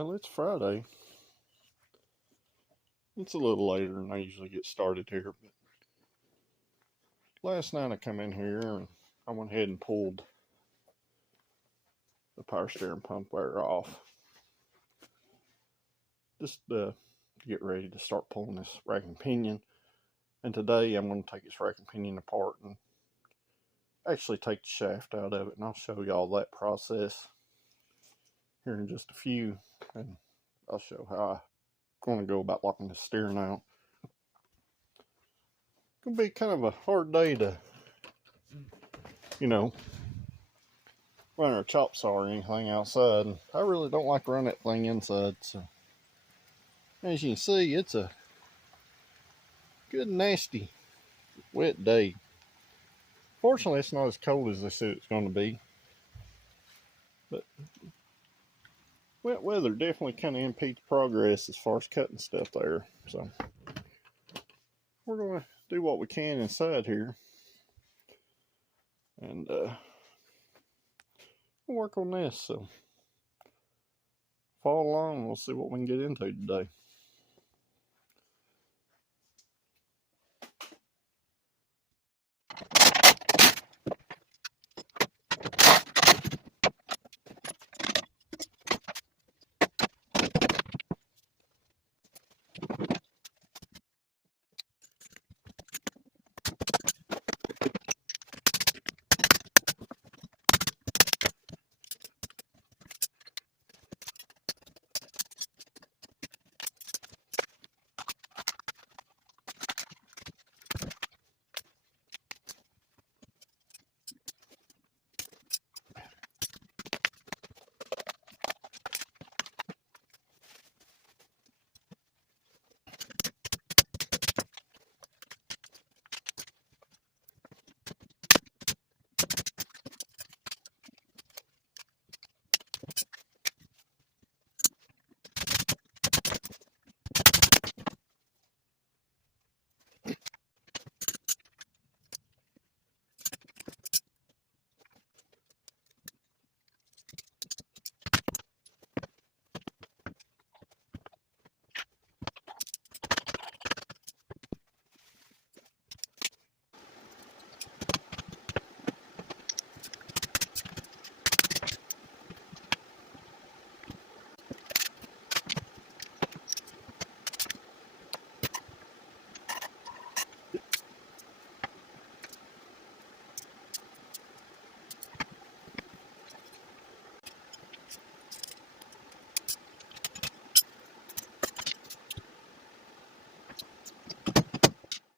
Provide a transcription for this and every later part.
Well, it's Friday. It's a little later than I usually get started here, but last night I come in here and I went ahead and pulled the power steering pump wire off. Just to get ready to start pulling this rack and pinion. And today I'm going to take this rack and pinion apart and actually take the shaft out of it, and I'll show y'all that process here in just a few, and I'll show how I'm going to go about locking the steering out. It's going to be kind of a hard day to, run our chop saw or anything outside, and I really don't like running that thing inside. So as you can see, it's a good nasty wet day. Fortunately, it's not as cold as they said it's going to be, but wet weather definitely kind of impedes progress as far as cutting stuff there. So we're going to do what we can inside here, and we'll work on this. So follow along and we'll see what we can get into today.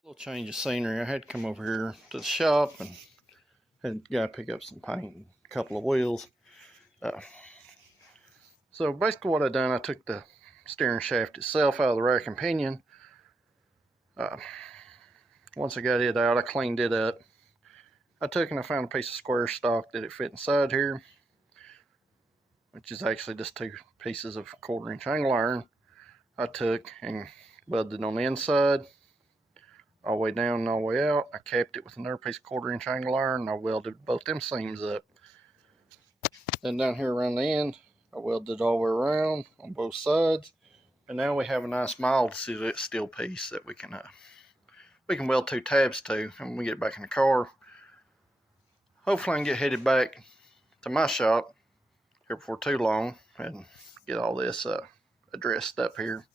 Little change of scenery. I had to come over here to the shop and had got to pick up some paint and a couple of wheels. So basically what I done, I took the steering shaft itself out of the rack and pinion. Once I got it out, I cleaned it up. I took and I found a piece of square stock that it fit inside here, which is actually just two pieces of 1/4 inch angle iron. I took and welded on the inside all the way down and all the way out. I capped it with another piece of 1/4 inch angle iron, and I welded both them seams up. Then down here around the end, I welded it all the way around on both sides, and now we have a nice mild steel piece that we can weld 2 tabs to. And when we get back in the car, hopefully I can get headed back to my shop here before too long and get all this addressed up here.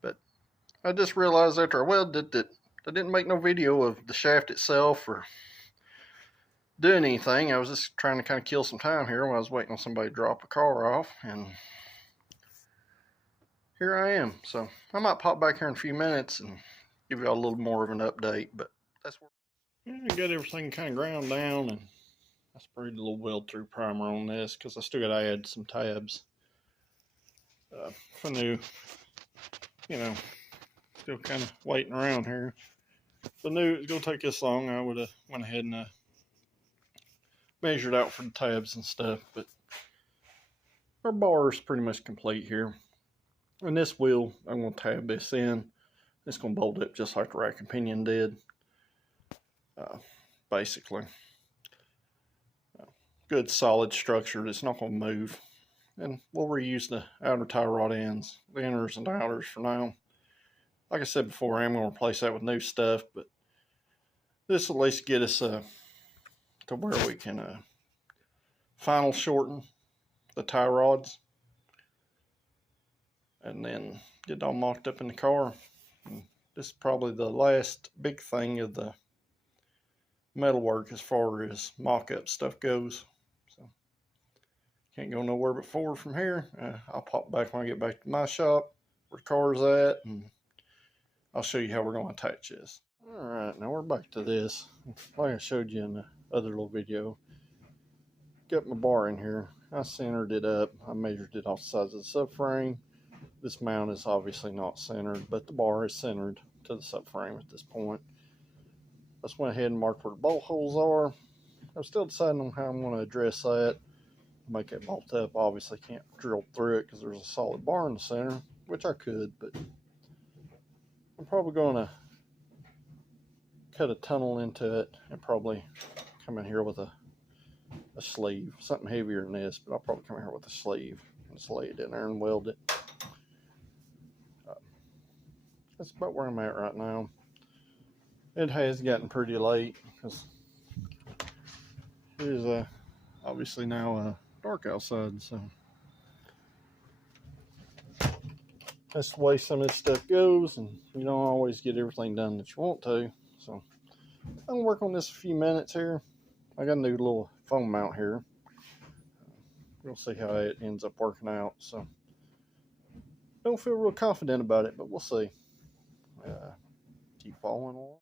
But I just realized after I welded that I didn't make no video of the shaft itself or doing anything. I was just trying to kind of kill some time here while I was waiting on somebody to drop a car off, and here I am. So I might pop back here in a few minutes and give you all a little more of an update, but that's where I got everything kind of ground down, and I sprayed a little weld through primer on this because I still got to add some tabs. Phenoix, still kind of waiting around here. If I knew it was going to take this long, I would have went ahead and measured out for the tabs and stuff, but our bar is pretty much complete here. And this wheel, I'm going to tab this in. It's going to bolt up just like the rack and pinion did. Basically. Good solid structure. It's not going to move. and we'll reuse the outer tie rod ends, the inners and outers for now. Like I said before, I am going to replace that with new stuff, but this will at least get us to where we can final shorten the tie rods and then get it all mocked up in the car. And this is probably the last big thing of the metal work as far as mock-up stuff goes. So can't go nowhere but forward from here. I'll pop back when I get back to my shop where the car's at, and I'll show you how we're going to attach this. Alright, now we're back to this. Like I showed you in the other little video, got my bar in here. I centered it up. I measured it off the sides of the subframe. This mount is obviously not centered, but the bar is centered to the subframe at this point. Let's went ahead and mark where the bolt holes are. I'm still deciding on how I'm going to address that. Make it bolt up. Obviously can't drill through it because there's a solid bar in the center, which I could, but I'm probably going to cut a tunnel into it and probably come in here with a sleeve, something heavier than this, but I'll probably come in here with a sleeve and just lay it in there and weld it. That's about where I'm at right now. It has gotten pretty late because it is obviously now dark outside, so that's the way some of this stuff goes, and you don't always get everything done that you want to. So I'm gonna work on this a few minutes here. I got a new little foam mount here. We'll see how it ends up working out. So don't feel real confident about it, but we'll see. Keep following along.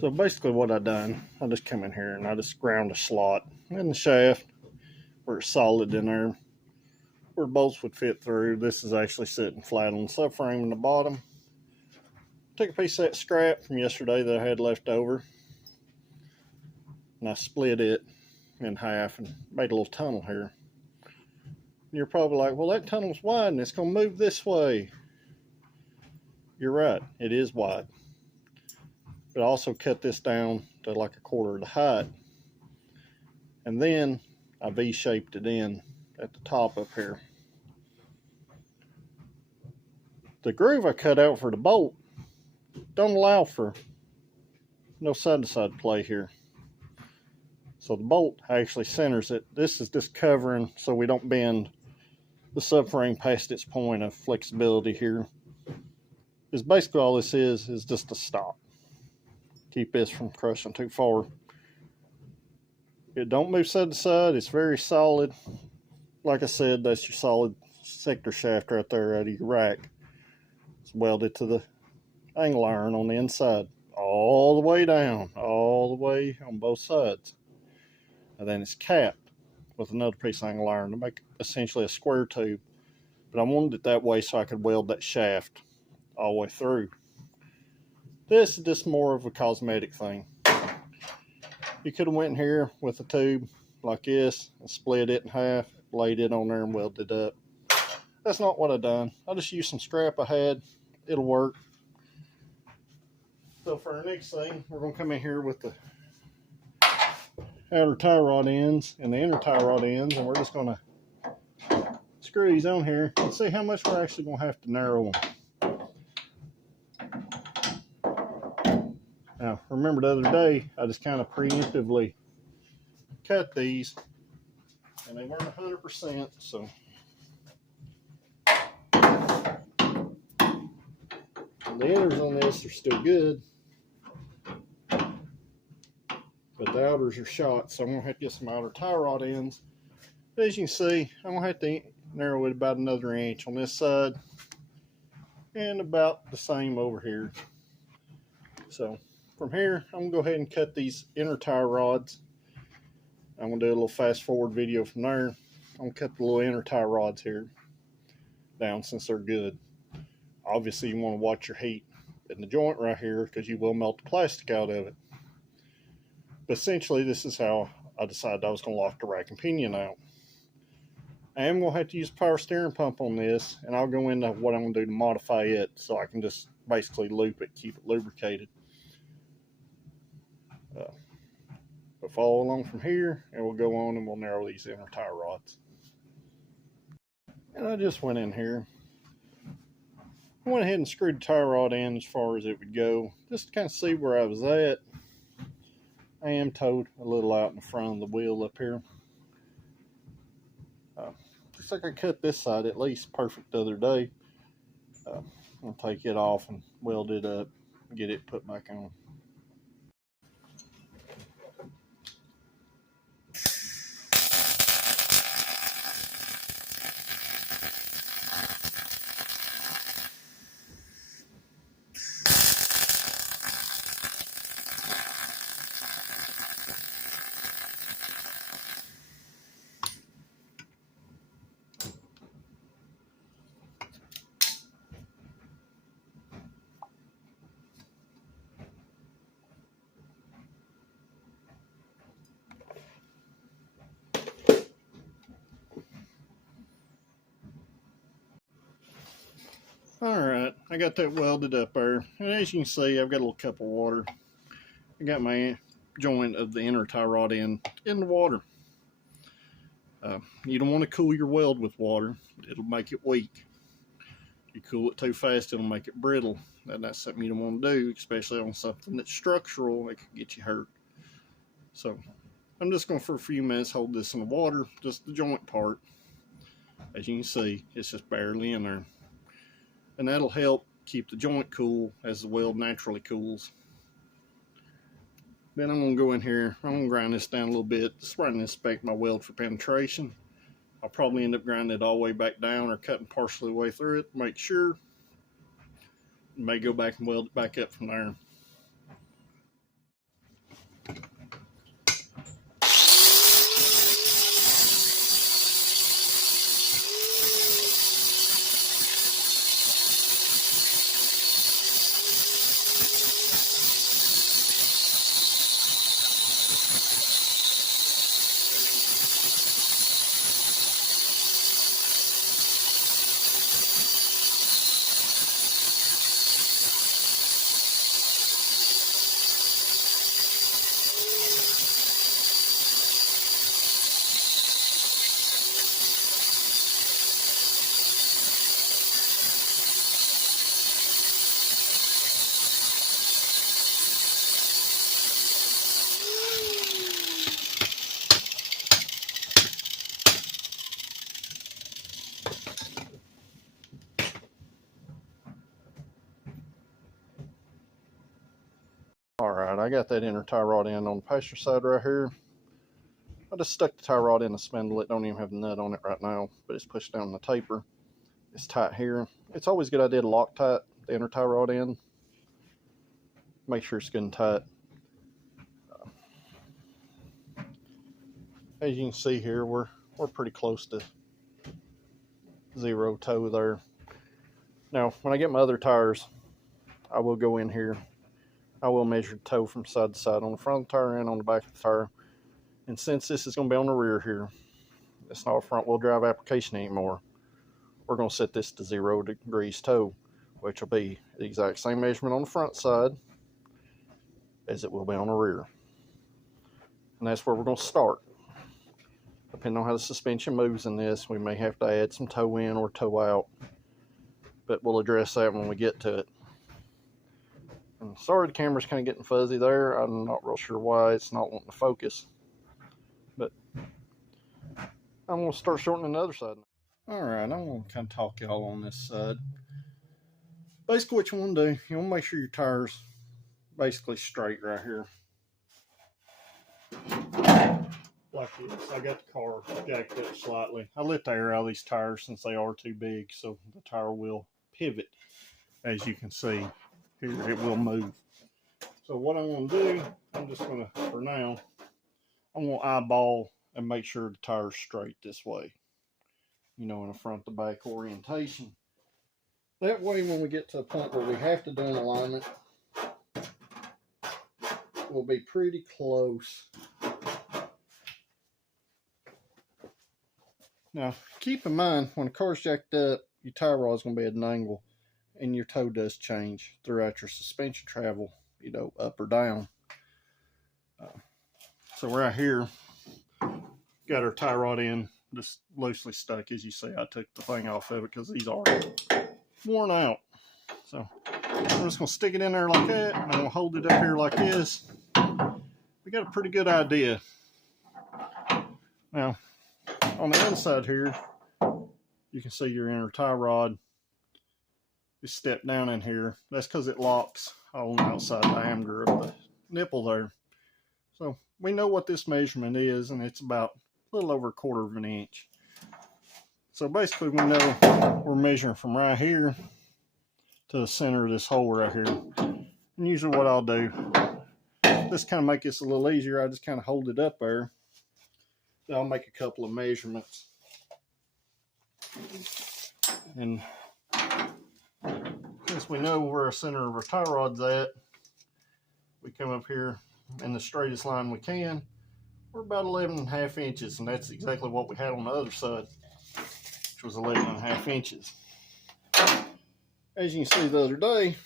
So basically what I done, I just come in here and I just ground a slot in the shaft where it's solid in there, where bolts would fit through. This is actually sitting flat on the subframe in the bottom. Took a piece of that scrap from yesterday that I had left over, and I split it in half and made a little tunnel here. You're probably like, well, that tunnel's wide and it's going to move this way. You're right, it is wide. But I also cut this down to like a quarter of the height. And then I V-shaped it in at the top up here. The groove I cut out for the bolt don't allow for no side-to-side play here. So the bolt actually centers it. This is just covering so we don't bend the subframe past its point of flexibility here. Because basically all this is just a stop. Keep this from crushing too far. It don't move side to side. It's very solid. Like I said, that's your solid sector shaft right there out of your rack. It's welded to the angle iron on the inside, all the way down, all the way on both sides. And then it's capped with another piece of angle iron to make essentially a square tube. But I wanted it that way so I could weld that shaft all the way through. This is just more of a cosmetic thing. You could have went in here with a tube like this and split it in half, laid it on there and welded it up. That's not what I done. I just used some scrap I had. It'll work. So for our next thing, we're going to come in here with the outer tie rod ends and the inner tie rod ends, and we're just going to screw these on here and see how much we're actually going to have to narrow them. Now, remember the other day, I just kind of preemptively cut these, and they weren't 100%, so The inners on this are still good, but the outers are shot, so I'm going to have to get some outer tie rod ends. But as you can see, I'm going to have to narrow it about another inch on this side and about the same over here. So from here, I'm going to go ahead and cut these inner tie rods. I'm going to do a little fast forward video from there. I'm going to cut the little inner tie rods here down since they're good. Obviously, you want to watch your heat in the joint right here because you will melt the plastic out of it. But essentially, this is how I decided I was going to lock the rack and pinion out. I am going to have to use a power steering pump on this, and I'll go into what I'm going to do to modify it so I can just basically loop it, keep it lubricated. But follow along from here, and we'll go on and we'll narrow these inner tie rods. And I just went in here. I went ahead and screwed the tie rod in as far as it would go, just to kind of see where I was at. I am towed a little out in the front of the wheel up here. Looks like I cut this side at least perfect the other day. I'll take it off and weld it up, get it put back on. Alright, I got that welded up there, and as you can see, I've got a little cup of water. I got my joint of the inner tie rod in the water. You don't want to cool your weld with water. It'll make it weak. If you cool it too fast, it'll make it brittle. And that's something you don't want to do, especially on something that's structural. It could get you hurt. So I'm just going to, for a few minutes, hold this in the water, just the joint part. As you can see, it's just barely in there. And that'll help keep the joint cool as the weld naturally cools. Then I'm going to go in here, I'm going to grind this down a little bit, just trying to inspect my weld for penetration. I'll probably end up grinding it all the way back down or cutting partially the way through it, make sure. May go back and weld it back up from there. Alright, I got that inner tie rod in on the passenger side right here. I just stuck the tie rod in the spindle. It don't even have a nut on it right now, but it's pushed down the taper. It's tight here. It's always a good idea to Loctite the inner tie rod in. Make sure it's good and tight. As you can see here, we're pretty close to zero toe there. Now, when I get my other tires, I will go in here. I will measure the toe from side to side on the front of the tire and on the back of the tire. And since this is going to be on the rear here, it's not a front wheel drive application anymore, we're going to set this to 0 degrees toe, which will be the exact same measurement on the front side as it will be on the rear. And that's where we're going to start. Depending on how the suspension moves in this, we may have to add some toe in or toe out, but we'll address that when we get to it. And sorry, the camera's kind of getting fuzzy there. I'm not real sure why it's not wanting to focus, but I'm going to start shortening the other side. All right, I'm going to kind of talk y'all on this side. basically what you want to do, you want to make sure your tire's basically straight right here. Like this. I got the car jacked up slightly. I let the air out of these tires since they are too big, so the tire will pivot. As you can see, here it will move. So what I'm going to do, I'm just going to, for now, I'm going to eyeball and make sure the tire's straight this way. You know, in a front to back orientation. That way, when we get to a point where we have to do an alignment, we'll be pretty close. Now, keep in mind, when the car's jacked up, your tie rod is going to be at an angle, and your toe does change throughout your suspension travel, you know, up or down. So right here, got our tie rod in, just loosely stuck. As you see, I took the thing off of it because these are worn out. So I'm just going to stick it in there like that, and I'm going to hold it up here like this. We got a pretty good idea. Now, on the inside here, you can see your inner tie rod is stepped down in here. That's because it locks on the outside diameter of the nipple there. So we know what this measurement is, and it's about a little over 1/4 of an inch. So basically we know we're measuring from right here to the center of this hole right here. And usually what I'll do, just kind of make this a little easier, I just kind of hold it up there. Then I'll make a couple of measurements. And since we know where our center of our tie rod's at, we come up here in the straightest line we can. We're about 11.5 inches, and that's exactly what we had on the other side, which was 11.5 inches. As you can see the other day,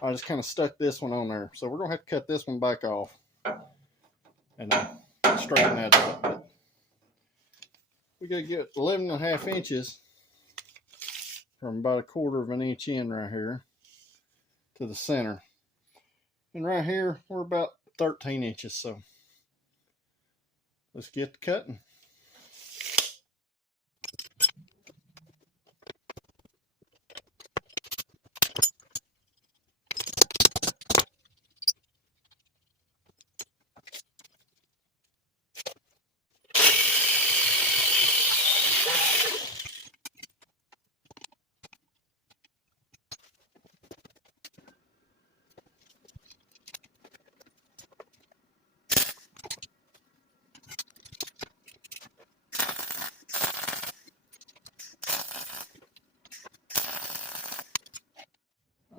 I just kind of stuck this one on there. So we're going to have to cut this one back off and straighten that up. But we got to get 11.5 inches from about 1/4 of an inch in right here to the center. And right here, we're about 13 inches. So let's get to cutting.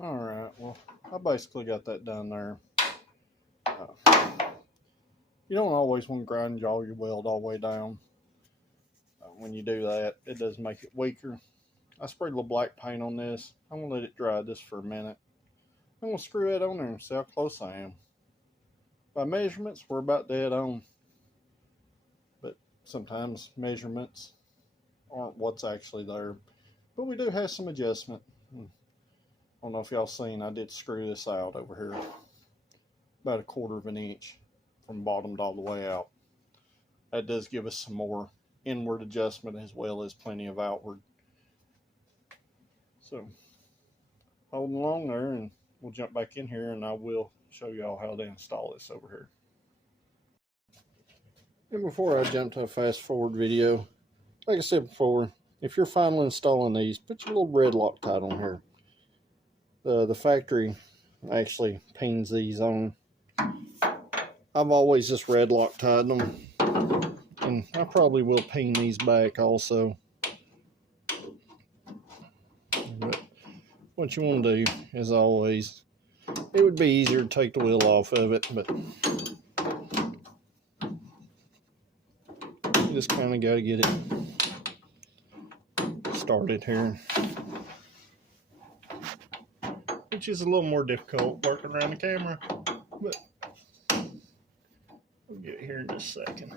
Alright, well, I basically got that done there. You don't always want to grind all your weld all the way down. When you do that, it does make it weaker. I sprayed a little black paint on this. I'm going to let it dry just for a minute. I'm going to screw it on there and see how close I am. By measurements, we're about dead on. But sometimes measurements aren't what's actually there. But we do have some adjustment. I don't know if y'all seen, I did screw this out over here. About 1/4 of an inch from bottom all the way out. That does give us some more inward adjustment as well as plenty of outward. So hold along there and we'll jump back in here and I will show y'all how to install this over here. And before I jump to a fast forward video, like I said before, if you're finally installing these, put your little red Loctite on here. The factory actually pins these on. I've always just red Loctited them, and I probably will pin these back also. But what you want to do, as always, it would be easier to take the wheel off of it, but you just kind of got to get it started here. Which is a little more difficult working around the camera, but we'll get here in just a second.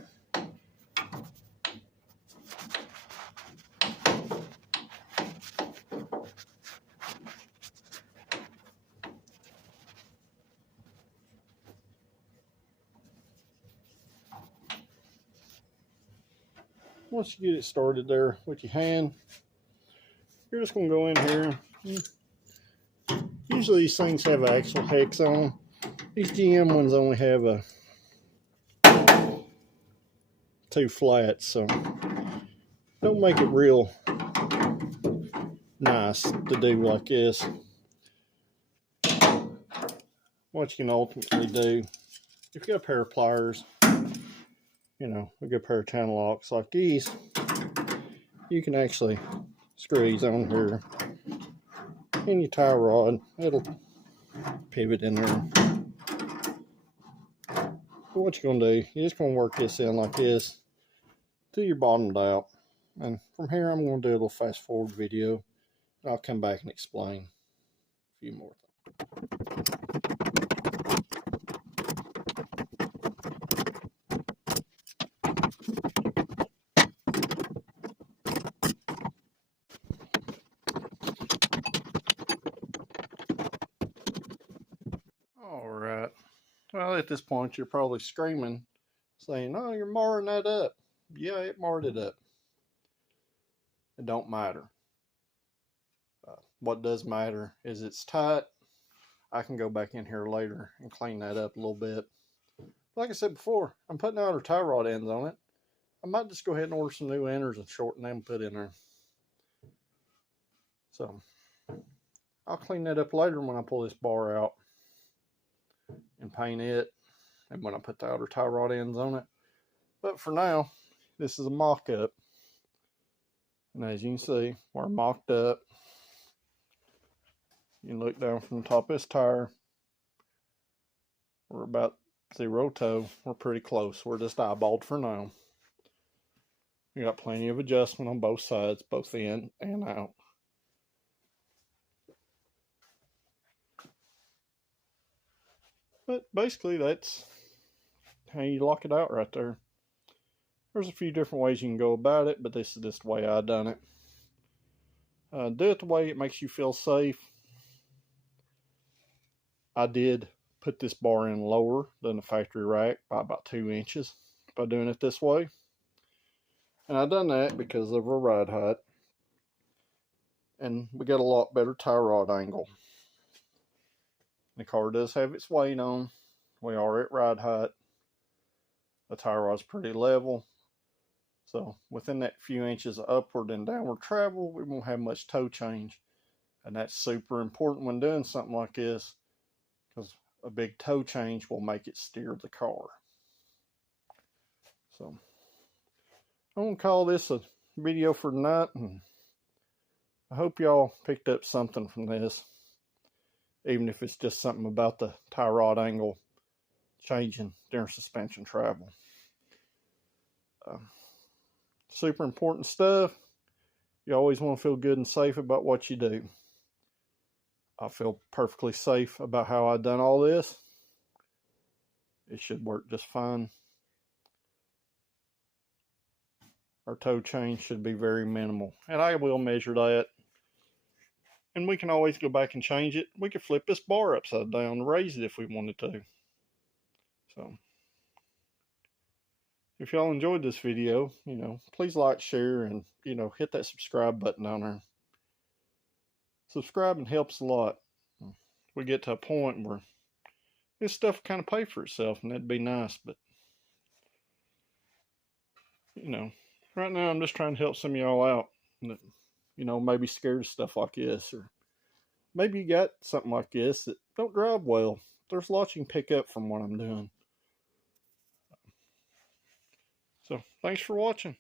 Once you get it started there with your hand, you're just going to go in here. Usually these things have an actual hex on them. These GM ones only have a 2 flats, so don't make it real nice to do like this. What you can ultimately do, if you got a pair of pliers, you know, a good pair of channel locks like these, you can actually screw these on here in your tie rod. It'll pivot in there. But what you're going to do, you're just going to work this in like this till you're bottomed out. And from here, I'm going to do a little fast forward video. And I'll come back and explain a few more things. All right. Well, at this point, you're probably screaming, saying, "Oh, you're marring that up." Yeah, it marred it up. It don't matter. What does matter is it's tight. I can go back in here later and clean that up a little bit. Like I said before, I'm putting outer tie rod ends on it. I might just go ahead and order some new inners and shorten them and put in there. So I'll clean that up later when I pull this bar out and paint it, and when I put the outer tie rod ends on it. But for now, this is a mock-up. And as you can see, we're mocked up. You can look down from the top of this tire. We're about 0 toe. We're pretty close. We're just eyeballed for now. We got plenty of adjustment on both sides, both in and out. But basically, that's how you lock it out right there. There's a few different ways you can go about it, but this is just the way I done it. Do it the way it makes you feel safe. I did put this bar in lower than the factory rack by about 2 inches by doing it this way. And I done that because of a ride height. And we got a lot better tie rod angle. The car does have its weight on. We are at ride height. The tie rod's pretty level. So within that few inches of upward and downward travel, we won't have much toe change. And that's super important when doing something like this, because a big toe change will make it steer the car. So I'm going to call this a video for tonight, and I hope y'all picked up something from this, even if it's just something about the tie rod angle changing during suspension travel. Super important stuff. You always want to feel good and safe about what you do. I feel perfectly safe about how I've done all this. It should work just fine. Our toe change should be very minimal. And I will measure that. And we can always go back and change it. We could flip this bar upside down and raise it if we wanted to. So, if y'all enjoyed this video, please like, share, and, hit that subscribe button down there. Subscribing helps a lot. We get to a point where this stuff kind of pay for itself, and that'd be nice. But, right now I'm just trying to help some of y'all out that, maybe scared of stuff like this, or maybe you got something like this that don't drive well. There's lots you can pick up from what I'm doing. So, thanks for watching.